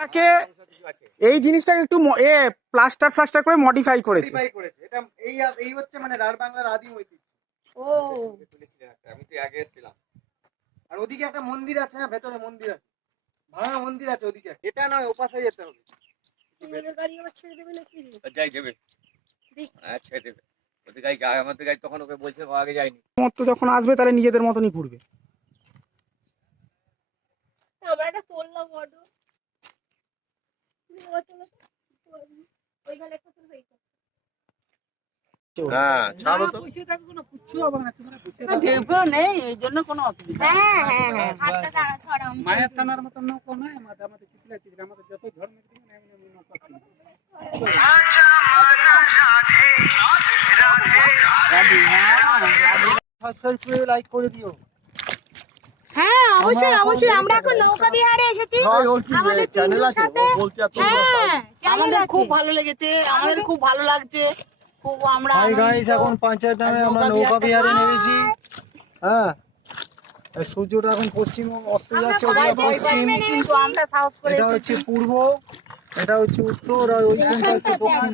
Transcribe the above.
তাকে এই জিনিসটাকে একটু প্লাস্টার করে মডিফাই করেছে। এটা এই হচ্ছে মানে রাঢ় বাংলার আদিম ঐতিহ্য। ও আমি তো আগে এসেছিলাম। আর ওদিকে একটা মন্দির আছে, না ভেতরে মন্দির আছে, ভাঙা মন্দির আছে ওদিকে। এটা নয়, ওপাশে যেতে হবে। গাড়ি আবার ছেড়ে দেবে নাকি? যাই দেবে, ছেড়ে দেবে। ওদিকে আমাদের গাড়ি তখন ওকে বলছে আগে যায়নি। মত যখন আসবে তাহলে নিজেদের মতনই ঘুরবে। আমরা একটা তোললাম অটো, ওইখানে একটা তোল হয়েছে। হ্যাঁ, ছাড়ো তো। বসে থাকো, কোনো কিচ্ছু হবে না, তোমরা বসে থাকো। ঢেউও নেই, এই জন্য কোনো অসুবিধা নেই। হ্যাঁ হাতটা দাঁড়া ছড়া। মায়ের থানার মতো নৌকো নয় আমাদের, চিতলা চিতলা আমাদের যত ঝড় মেঘ দিন এমন নৌকা ছিল। সাবস্ক্রাইব লাইক করে দিও। হ্যাঁ অবশ্যই অবশ্যই, আমরা এখন নৌকা বিহারে এসেছি। আমাদের চ্যানেল টিমের আছে, সাথে ও বলছে এত হ্যাঁ চ্যানেল আমাদের আছে। খুব ভালো লেগেছে, আমাদের খুব ভালো লাগছে, খুব আমরা হাই গাইস, এখন পঞ্চায়েত নামে আমরা নৌকা বিহারে নেমেছি। হ্যাঁ, আর সূর্যটা এখন পশ্চিম অস্ত যাচ্ছে, সবাই ওদিকে ভয় পশ্চিম, পাচ্ছে, কিন্তু আমরা সাহস করে এটা হচ্ছে পূর্ব, এটা হচ্ছে উত্তর, আর ওইখানটা হচ্ছে দক্ষিণ।